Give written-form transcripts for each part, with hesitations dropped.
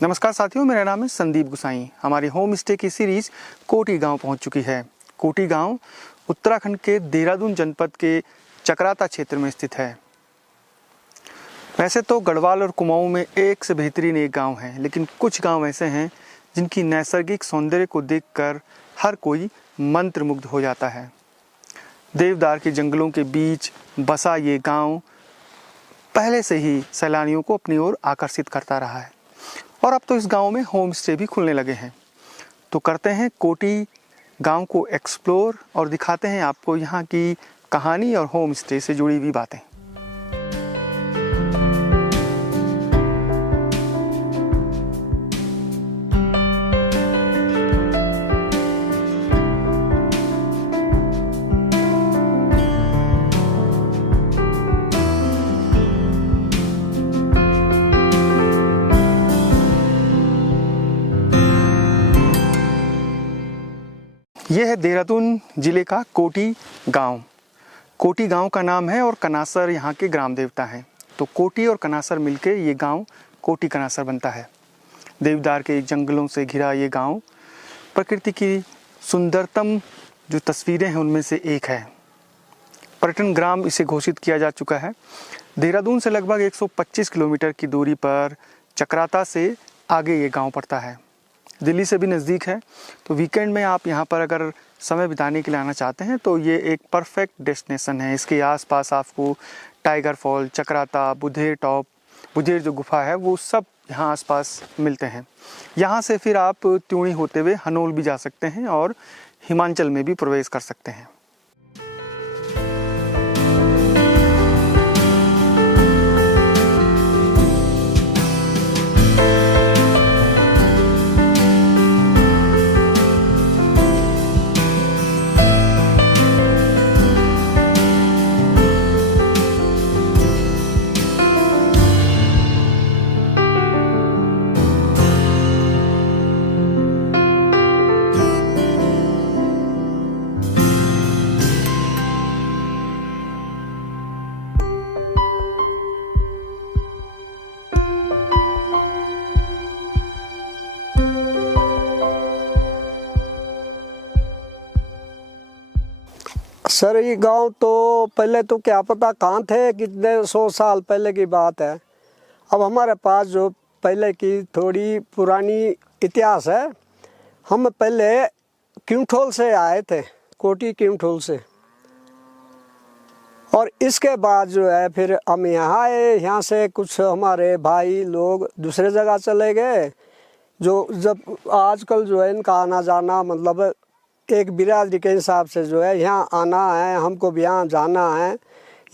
नमस्कार साथियों, मेरा नाम है संदीप गुसाई। हमारी होम स्टे की सीरीज कोटी गांव पहुंच चुकी है। कोटी गांव उत्तराखंड के देहरादून जनपद के चकराता क्षेत्र में स्थित है। वैसे तो गढ़वाल और कुमाऊं में एक से बेहतरीन एक गांव है, लेकिन कुछ गांव ऐसे हैं जिनकी नैसर्गिक सौंदर्य को देखकर हर कोई मंत्रमुग्ध हो जाता है। देवदार के जंगलों के बीच बसा ये गांव पहले से ही सैलानियों को अपनी ओर आकर्षित करता रहा है और अब तो इस गांव में होम स्टे भी खुलने लगे हैं। तो करते हैं कोटी गांव को एक्सप्लोर और दिखाते हैं आपको यहाँ की कहानी और होम स्टे से जुड़ी हुई बातें। यह है देहरादून जिले का कोटी गांव। कोटी गांव का नाम है और कनासर यहाँ के ग्राम देवता हैं। तो कोटी और कनासर मिलके ये गांव कोटी कनासर बनता है। देवदार के जंगलों से घिरा ये गांव प्रकृति की सुंदरतम जो तस्वीरें हैं उनमें से एक है। पर्यटन ग्राम इसे घोषित किया जा चुका है। देहरादून से लगभग 125 किलोमीटर की दूरी पर चकराता से आगे ये गाँव पड़ता है। दिल्ली से भी नज़दीक है, तो वीकेंड में आप यहाँ पर अगर समय बिताने के लिए आना चाहते हैं तो ये एक परफेक्ट डेस्टिनेशन है। इसके आसपास आपको टाइगर फॉल, चकराता, बुधेर टॉप, बुधेर जो गुफा है वो सब यहाँ आसपास मिलते हैं। यहाँ से फिर आप त्यूणी होते हुए हनोल भी जा सकते हैं और हिमाचल में भी प्रवेश कर सकते हैं। सर ये गांव तो पहले तो क्या पता कहाँ थे, कितने 100 साल पहले की बात है। अब हमारे पास जो पहले की थोड़ी पुरानी इतिहास है। हम पहले क्यूंठोल से आए थे, कोटी क्यूंठोल से, और इसके बाद जो है फिर हम यहाँ आए। यहाँ से कुछ हमारे भाई लोग दूसरे जगह चले गए। जो जब आजकल जो है इनका आना जाना मतलब एक बिरादरी के हिसाब से जो है यहाँ आना है, हमको भी यहाँ जाना है।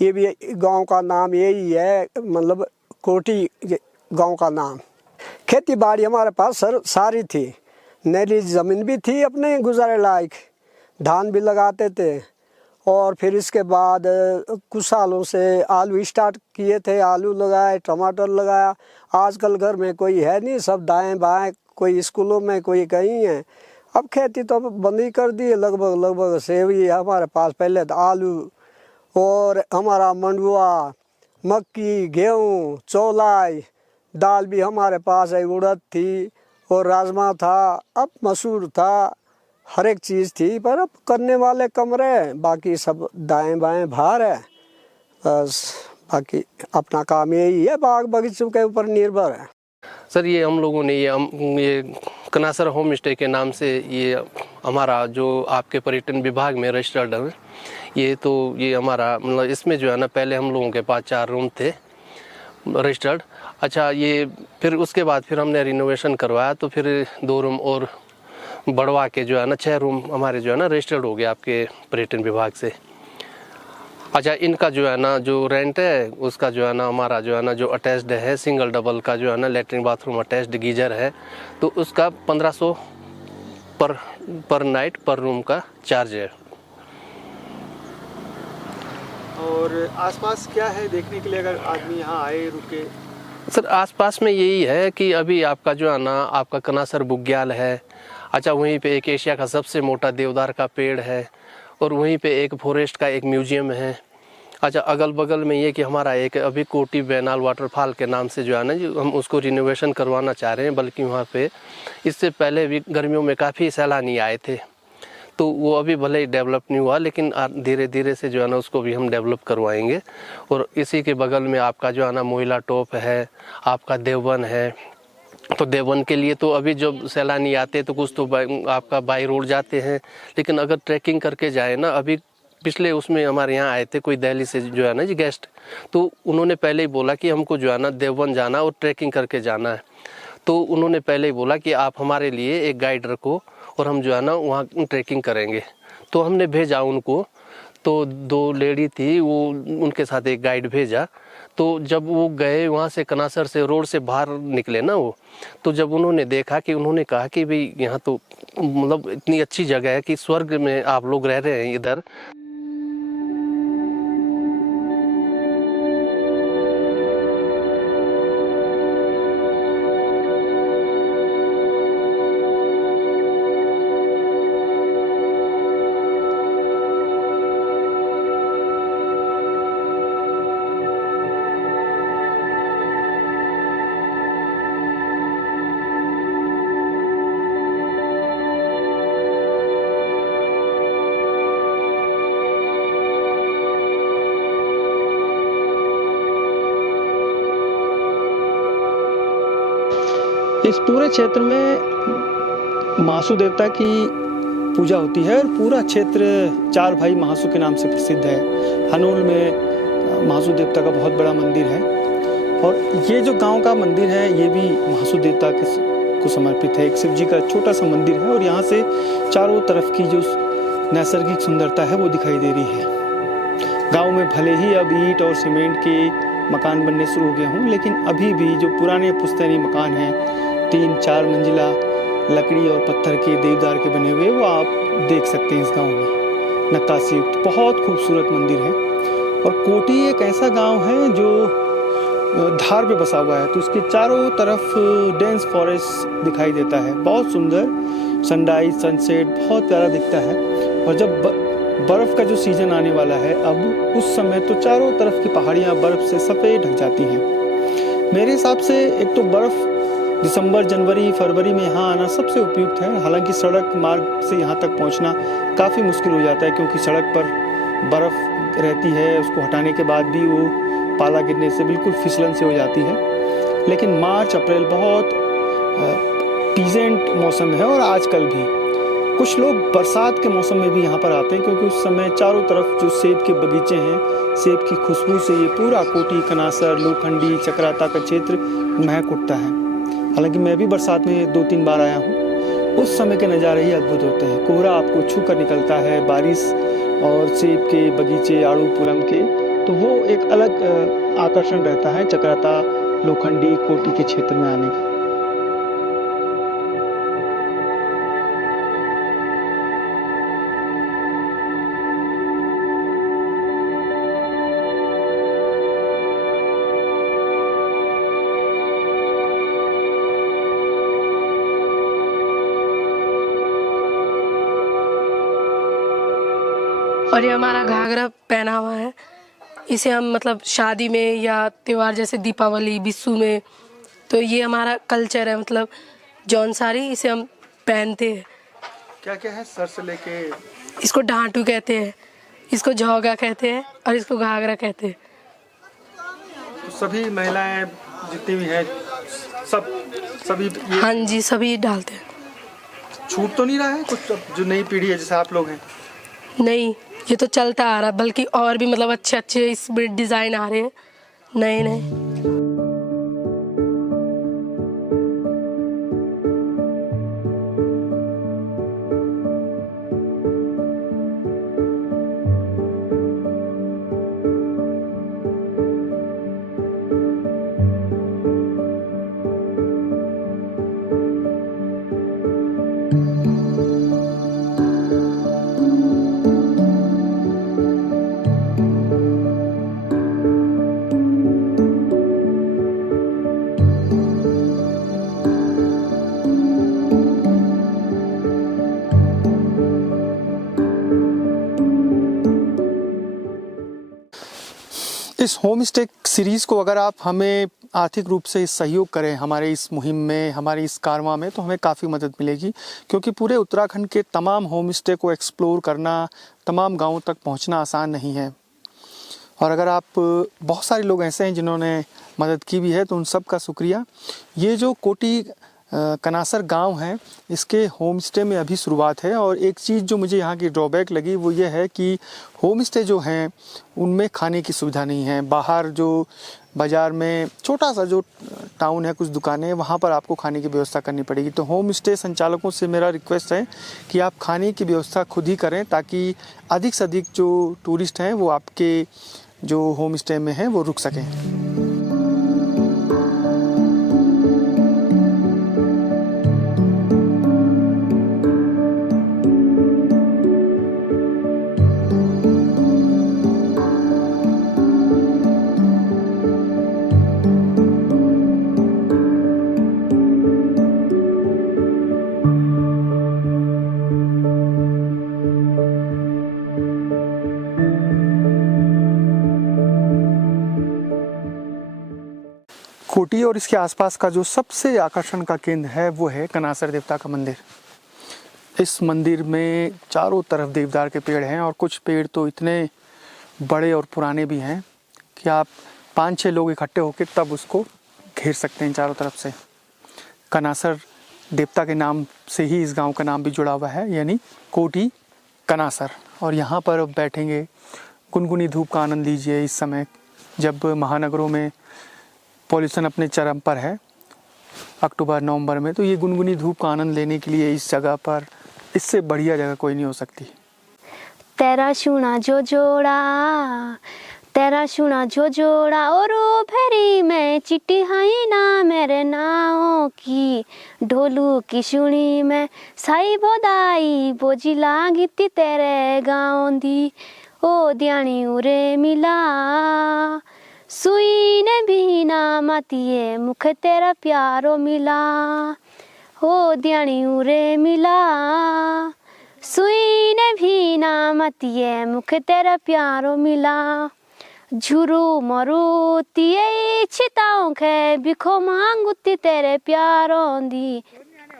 ये भी गांव का नाम यही है, मतलब कोटी गांव का नाम। खेती बाड़ी हमारे पास सर सारी थी, नीली ज़मीन भी थी अपने गुजारे लायक, धान भी लगाते थे। और फिर इसके बाद कुछ सालों से आलू स्टार्ट किए थे, आलू लगाए, टमाटर लगाया। आजकल घर में कोई है नहीं, सब दाएँ बाएँ, कोई स्कूलों में, कोई कहीं है। अब खेती तो बंद ही कर दी है लगभग। सेब ही हमारे पास पहले तो आलू, और हमारा मंडुआ, मक्की, गेहूँ, चौलाई, दाल भी हमारे पास है, उड़द थी और राजमा था, अब मसूर था, हर एक चीज़ थी। पर अब करने वाले कम रहे, बाकी सब दाएं बाएं बाहर है। बस बाकी अपना काम यही है, बाग बगीचों के ऊपर निर्भर है। सर ये हम लोगों ने ये कनासर होम स्टे के नाम से ये हमारा जो आपके पर्यटन विभाग में रजिस्टर्ड है, ये हमारा मतलब इसमें जो है ना पहले हम लोगों के पास 4 रूम थे रजिस्टर्ड। अच्छा, ये फिर उसके बाद फिर हमने रिनोवेशन करवाया तो फिर 2 रूम और बढ़वा के जो है ना 6 रूम हमारे जो है ना रजिस्टर्ड हो गए आपके पर्यटन विभाग से। अच्छा, इनका जो है ना जो रेंट है उसका जो है ना हमारा जो है ना जो अटैच्ड है, सिंगल डबल का जो है ना लेटरिन बाथरूम अटैच्ड गीजर है, तो उसका 1500 पर नाइट पर रूम का चार्ज है। और आसपास क्या है देखने के लिए अगर आदमी यहाँ आए रुके? सर आसपास में यही है कि अभी आपका जो है ना आपका कनासर बुग्याल है। अच्छा, वहीं पे एक एशिया का सबसे मोटा देवदार का पेड़ है और वहीं पे एक फॉरेस्ट का एक म्यूजियम है। अच्छा, अगल बगल में ये कि हमारा एक अभी कोटी बैनाल वाटरफॉल के नाम से जो है ना, जो हम उसको रिनोवेशन करवाना चाह रहे हैं, बल्कि वहाँ पे इससे पहले भी गर्मियों में काफ़ी सैलानी आए थे, तो वो अभी भले ही डेवलप नहीं हुआ, लेकिन धीरे धीरे से जो है ना उसको भी हम डेवलप करवाएंगे। और इसी के बगल में आपका जो है ना मोहिला टॉप है, आपका देवबन है। तो देवबन के लिए तो अभी जब सैलानी आते हैं तो कुछ तो आपका बाई रोड जाते हैं, लेकिन अगर ट्रैकिंग करके जाए ना, अभी पिछले उसमें हमारे यहाँ आए थे कोई दिल्ली से जो है ना जी गेस्ट, तो उन्होंने पहले ही बोला कि हमको जो है ना देवबन जाना और ट्रैकिंग करके जाना है। तो उन्होंने पहले ही बोला कि आप हमारे लिए एक गाइड रखो और हम जो है ना वहाँ ट्रैकिंग करेंगे। तो हमने भेजा उनको, तो 2 लेडी थी, वो उनके साथ एक गाइड भेजा। तो जब वो गए वहाँ से कनासर से रोड से बाहर निकले ना वो, तो जब उन्होंने देखा कि उन्होंने कहा कि भाई यहाँ तो मतलब इतनी अच्छी जगह है कि स्वर्ग में आप लोग रह रहे हैं इधर। इस पूरे क्षेत्र में महासू देवता की पूजा होती है और पूरा क्षेत्र 4 भाई महासू के नाम से प्रसिद्ध है। हनोल में महासू देवता का बहुत बड़ा मंदिर है और ये जो गांव का मंदिर है ये भी महासू देवता को समर्पित है। एक शिव जी का छोटा सा मंदिर है और यहाँ से चारों तरफ की जो नैसर्गिक सुंदरता है वो दिखाई दे रही है। गांव में भले ही अब ईंट और सीमेंट के मकान बनने शुरू हो गए हों, लेकिन अभी भी जो पुराने पुश्तैनी मकान हैं 3-4 मंजिला लकड़ी और पत्थर के देवदार के बने हुए, वो आप देख सकते हैं इस गांव में। नक्काशी युक्त बहुत खूबसूरत मंदिर है। और कोटी एक ऐसा गांव है जो धार पे बसा हुआ है, तो उसके चारों तरफ डेंस फॉरेस्ट दिखाई देता है। बहुत सुंदर सनराइज सनसेट बहुत प्यारा दिखता है। और जब बर्फ़ का जो सीज़न आने वाला है अब, उस समय तो चारों तरफ की पहाड़ियाँ बर्फ़ से सफ़ेद ढक जाती हैं। मेरे हिसाब से एक तो बर्फ़ दिसंबर जनवरी फरवरी में यहाँ आना सबसे उपयुक्त है। हालांकि सड़क मार्ग से यहाँ तक पहुँचना काफ़ी मुश्किल हो जाता है, क्योंकि सड़क पर बर्फ़ रहती है, उसको हटाने के बाद भी वो पाला गिरने से बिल्कुल फिसलन से हो जाती है। लेकिन मार्च अप्रैल बहुत प्लीजेंट मौसम है। और आजकल भी कुछ लोग बरसात के मौसम में भी यहाँ पर आते हैं, क्योंकि उस समय चारों तरफ जो सेब के बगीचे हैं, सेब की खुशबू से ये पूरा कोटी कनासर लोखंडी चक्राता का क्षेत्र महक उठता है। हालांकि मैं भी बरसात में 2-3 बार आया हूँ। उस समय के नज़ारे ही अद्भुत होते हैं। कोहरा आपको छू कर निकलता है, बारिश और सेब के बगीचे आड़ू पुलम के, तो वो एक अलग आकर्षण रहता है चक्राता लोखंडी कोटी के क्षेत्र में आने का। और ये हमारा घाघरा पहनावा है। इसे हम मतलब शादी में या त्योहार जैसे दीपावली बिस्सू में, तो ये हमारा कल्चर है। मतलब जौन साड़ी इसे हम पहनते हैं। क्या क्या है सर से लेके? इसको ढांटू कहते हैं, इसको झोगा कहते हैं और इसको घाघरा कहते हैं। तो सभी महिलाएं जितनी भी हैं सभी ये हाँ जी, सभी डालते हैं। छूट तो नहीं रहा है कुछ? जो नई पीढ़ी है जैसे आप लोग हैं, नहीं, ये तो चलता आ रहा है, बल्कि और भी मतलब अच्छे अच्छे इसमें डिज़ाइन आ रहे हैं नए नए। इस होम स्टे सीरीज़ को अगर आप हमें आर्थिक रूप से सहयोग करें हमारे इस मुहिम में, हमारी इस कारवां में, तो हमें काफ़ी मदद मिलेगी, क्योंकि पूरे उत्तराखंड के तमाम होम स्टे को एक्सप्लोर करना, तमाम गाँवों तक पहुँचना आसान नहीं है। और अगर आप, बहुत सारे लोग ऐसे हैं जिन्होंने मदद की भी है, तो उन सब का शुक्रिया। ये जो कोटी कनासर गांव है, इसके होम स्टे में अभी शुरुआत है। और एक चीज़ जो मुझे यहाँ की ड्रॉबैक लगी वो ये है कि होम स्टे जो हैं उनमें खाने की सुविधा नहीं है। बाहर जो बाज़ार में छोटा सा जो टाउन है, कुछ दुकानें, वहाँ पर आपको खाने की व्यवस्था करनी पड़ेगी। तो होम स्टे संचालकों से मेरा रिक्वेस्ट है कि आप खाने की व्यवस्था खुद ही करें, ताकि अधिक से अधिक जो टूरिस्ट हैं वो आपके जो होम स्टे में हैं वो रुक सकें। कोटी और इसके आसपास का जो सबसे आकर्षण का केंद्र है वो है कनासर देवता का मंदिर। इस मंदिर में चारों तरफ देवदार के पेड़ हैं, और कुछ पेड़ तो इतने बड़े और पुराने भी हैं कि आप 5-6 लोग इकट्ठे होकर तब उसको घेर सकते हैं चारों तरफ से। कनासर देवता के नाम से ही इस गांव का नाम भी जुड़ा हुआ है, यानी कोटी कनासर। और यहाँ पर बैठेंगे, गुनगुनी धूप का आनंद लीजिए। इस समय जब महानगरों में पॉल्यूशन अपने चरम पर है, अक्टूबर-नवंबर में, तो ये गुनगुनी धूप का आनंद लेने के लिए इस जगह पर, इससे बढ़िया जगह कोई नहीं हो सकती। तेरा सुना जो जोड़ा, तेरा सुना जो जोड़ा, और ओ भरी में चिट्ठी हाई ना मेरे नाओ की, ढोलू की सुनी में साई बोदाई बोझी लागी तेरे गाँव दी, ओ दियानी उरे मिला सुई ने भी ना मातिए मुख तेरा प्यारो मिला, ओ दियानी उरे मिला सुई ने भी ना मातिए मुख तेरा प्यारो मिला, झुरू मरू तिये छिताओं के बिखो मांगुती तेरे प्यारों दी,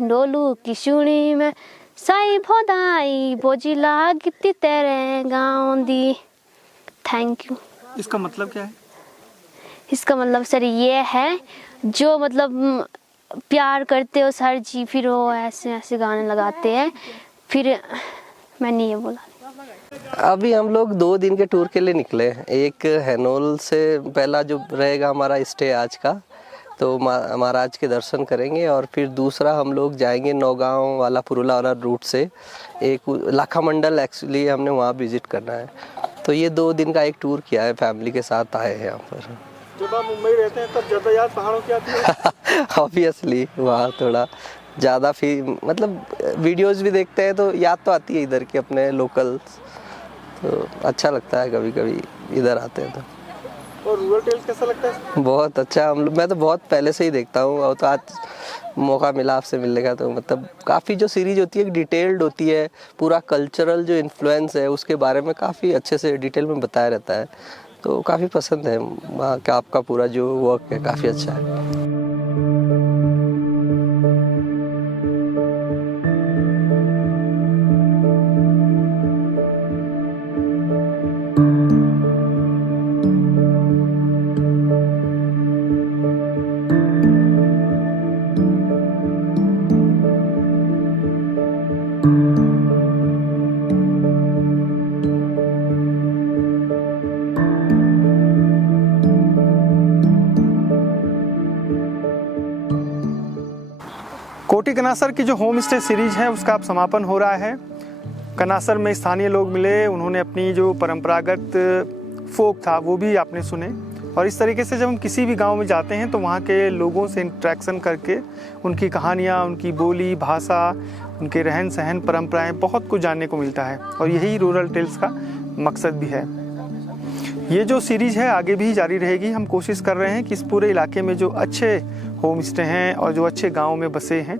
डोलू की सुनी में साई भोदाई बोझी लागी तेरे गाँव दी। Thank you. इसका मतलब क्या है? इसका मतलब सर ये है, जो मतलब प्यार करते हो सर जी, फिर वो ऐसे ऐसे गाने लगाते हैं, फिर मैंने ये बोला। अभी हम लोग 2 दिन के टूर के लिए निकले। एक हैनोल से पहला जो रहेगा हमारा स्टे आज का, तो महाराज के दर्शन करेंगे, और फिर दूसरा हम लोग जाएंगे नौगांव वाला पुरुला वाला रूट से, एक लाखा मंडल एक्चुअली हमने वहाँ विजिट करना है। तो ये 2 दिन का एक टूर किया है, फैमिली के साथ आए हैं यहाँ पर। जब आप मुंबई रहते हैं तब ज़्यादा याद पहाड़ों की आती है? ऑब्वियसली वहाँ थोड़ा ज़्यादा मतलब वीडियोस भी देखते हैं तो याद तो आती है इधर की, अपने लोकल्स, तो अच्छा लगता है कभी कभी इधर आते हैं तो। और रूरल टेल्स कैसा लगता है? बहुत अच्छा। मैं तो बहुत पहले से ही देखता हूँ, और तो आज मौका मिला आपसे मिलने का, तो मतलब काफ़ी जो सीरीज होती है डिटेल्ड होती है, पूरा कल्चरल जो इन्फ्लुएंस है उसके बारे में काफ़ी अच्छे से डिटेल में बताया रहता है, तो काफ़ी पसंद है। वहाँ का आपका पूरा जो वर्क है काफ़ी अच्छा है। कोटी कनासर की जो होम स्टे सीरीज है उसका अब समापन हो रहा है। कनासर में स्थानीय लोग मिले, उन्होंने अपनी जो परंपरागत फोक था वो भी आपने सुने। और इस तरीके से जब हम किसी भी गांव में जाते हैं तो वहाँ के लोगों से इंटरेक्शन करके उनकी कहानियाँ, उनकी बोली, भाषा, उनके रहन सहन, परंपराएं, बहुत कुछ जानने को मिलता है। और यही रूरल टेल्स का मकसद भी है। ये जो सीरीज़ है आगे भी जारी रहेगी। हम कोशिश कर रहे हैं कि इस पूरे इलाके में जो अच्छे होम स्टे हैं और जो अच्छे गाँव में बसे हैं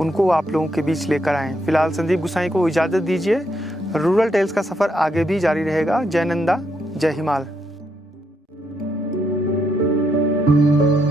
उनको आप लोगों के बीच लेकर आएँ। फिलहाल संदीप गुसाई को इजाज़त दीजिए। रूरल टेल्स का सफ़र आगे भी जारी रहेगा। जय नंदा, जय हिमाल। Thank you.